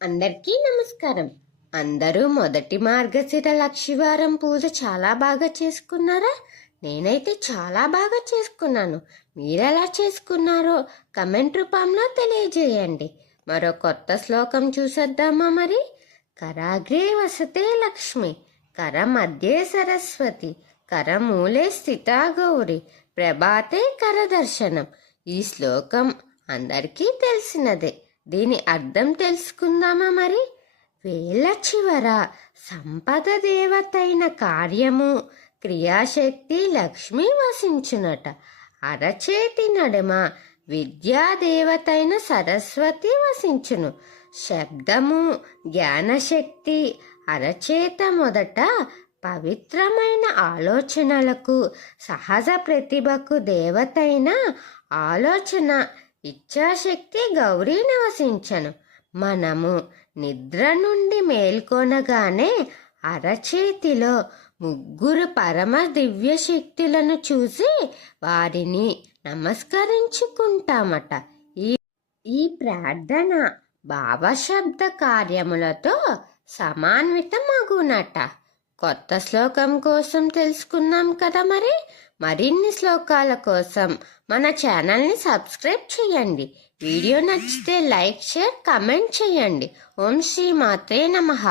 అందరికీ నమస్కారం. అందరూ మొదటి మార్గశిర లక్షివారం పూజ చాలా బాగా చేసుకున్నారా? నేనైతే చాలా బాగా చేసుకున్నాను. మీరెలా చేసుకున్నారో కమెంట్ రూపంలో తెలియజేయండి. మరో కొత్త శ్లోకం చూసేద్దామా మరి? కరాగ్రే వసతే లక్ష్మి, కర మధ్యే సరస్వతి, కరమూలే స్థితా గౌరి, ప్రభాతే కరదర్శనం. ఈ శ్లోకం అందరికీ తెలిసినదే. దీని అర్థం తెలుసుకుందామా మరి? వేళ్ళ చివర సంపద దేవతైన కార్యము క్రియాశక్తి లక్ష్మి వసించునట. అరచేతి నడుమ విద్యాదేవతైన సరస్వతి వసించును. శబ్దము జ్ఞానశక్తి అరచేత మొదట పవిత్రమైన ఆలోచనలకు సహజ ప్రతిభకు దేవతైన ఆలోచన ఇచ్ఛాశక్తి గౌరీ నివసించను. మనము నిద్ర నుండి మేల్కొనగానే అరచేతిలో ముగ్గురు పరమ దివ్య శక్తులను చూసి వారిని నమస్కరించుకుంటామట. ఈ ప్రార్థన భావశబ్ద కార్యములతో సమాన్వితమగునట. కొత్త శ్లోకం కోసం తెలుసుకున్నాం కదా మరి. మరిన్ని శ్లోకాల కోసం మన ఛానల్ని సబ్స్క్రైబ్ చేయండి. వీడియో నచ్చితే లైక్, షేర్, కమెంట్ చేయండి. ఓం శ్రీ మాత్రే నమః.